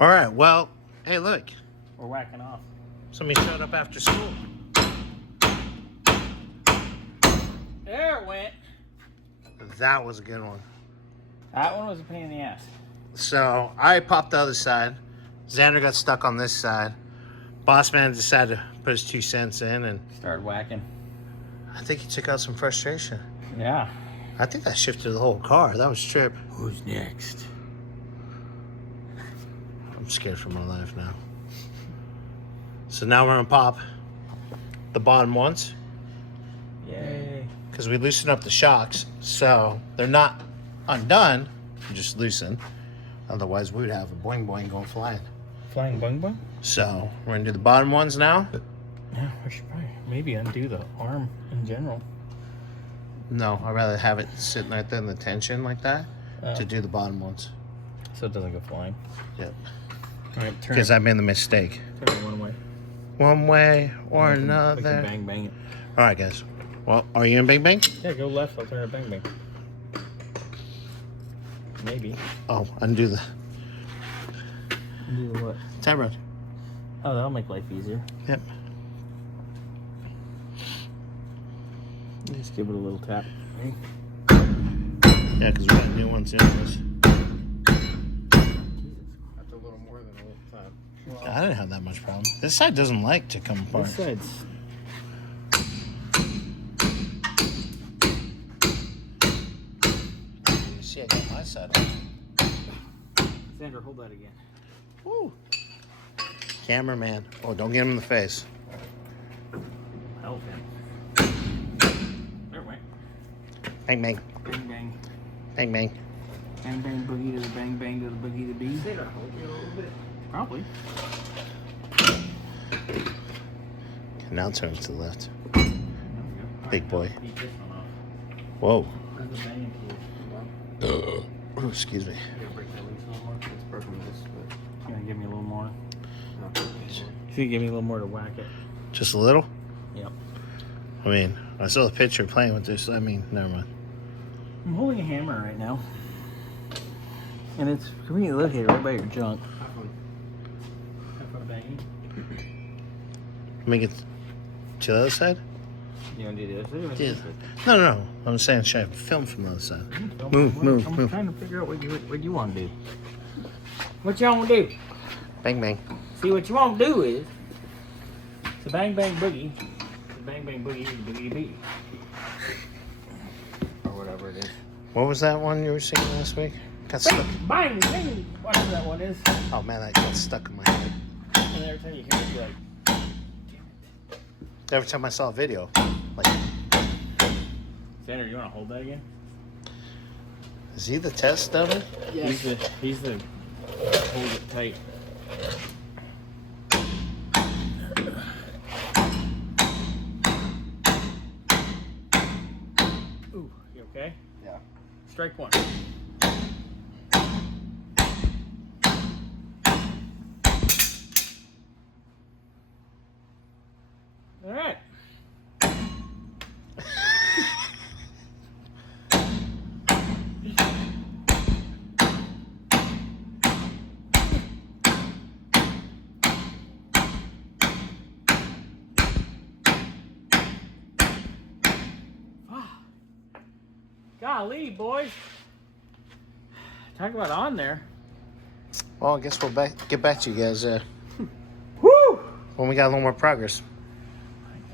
All right, well, hey, look. We're whacking off. Somebody showed up after school. There it went. That was a good one. That one was a pain in the ass. So I popped the other side. Xander got stuck on this side. Boss man decided to put his 2 cents in, and Started whacking. I think he took out some frustration. Yeah. I think that shifted the whole car. That was trip. Who's next? I'm scared for my life now. So now we're gonna pop the bottom ones Yay. because we loosened up the shocks, so they're not undone. They're just loosened. Otherwise, we would have a boing boing going flying. Flying bung bung? So we're gonna do the bottom ones now. Yeah, we should probably maybe undo the arm in general. No, I'd rather have it sitting right there in the tension like that Oh. to do the bottom ones. So it doesn't go flying. Yep. All right, turn Because it, I made the mistake. turn it one way. One way or We can another. bang bang it. All right, guys. Well, are you in Bang Bang? Yeah, go left. I'll turn it bang bang. Maybe. Oh, undo the Do what? tie rod. Oh, that'll make life easier. Yep. Just give it a little tap. Ready? Yeah, because we got new ones in this. That's a little more than a little time. I didn't have that much problem. This side doesn't like to come apart. This side's. You see, I got my side on. Xander, hold that again. Woo. Cameraman. Oh, don't get him in the face. Help him. There it went. Bang, bang. Bang bang. Bang, bang. Bang bang boogie to the bang bang to the boogie to the bee. Say that hold you a little bit. Probably. Now turn to the left. There we go. Big boy. Beat this one off. Whoa. There's a banging tool. Oh, excuse me. You gotta break that loose a little more. It's broken this, but you gonna give me a little more. If you give me a little more to whack it. Just a little? Yep. I mean, I saw the picture playing with this. I mean, never mind. I'm holding a hammer right now. And it's conveniently located right by your junk. Have fun. Have fun banging. Make it to the other side? You wanna do this? Yeah. No, no, no. I'm saying, should I film from the other side? Move, I'm move, I'm move. trying to figure out what you want to do. What you want to do? Bang, bang. See, what you want to do is the bang bang boogie, the bang bang boogie, the boogie bee, or whatever it is. What was that one you were singing last week? Got stuck. Bang bang, whatever that one is. Oh man, that got stuck in my head. And every time you hear it, you're like, Every time I saw a video, like, Xander, you want to hold that again? is he the test dummy? He's the hold it tight. Ooh, you okay? Yeah. Strike one. All right. Golly, boys. Talk about on there. Well, I guess we'll get back to you guys Woo! when we got a little more progress.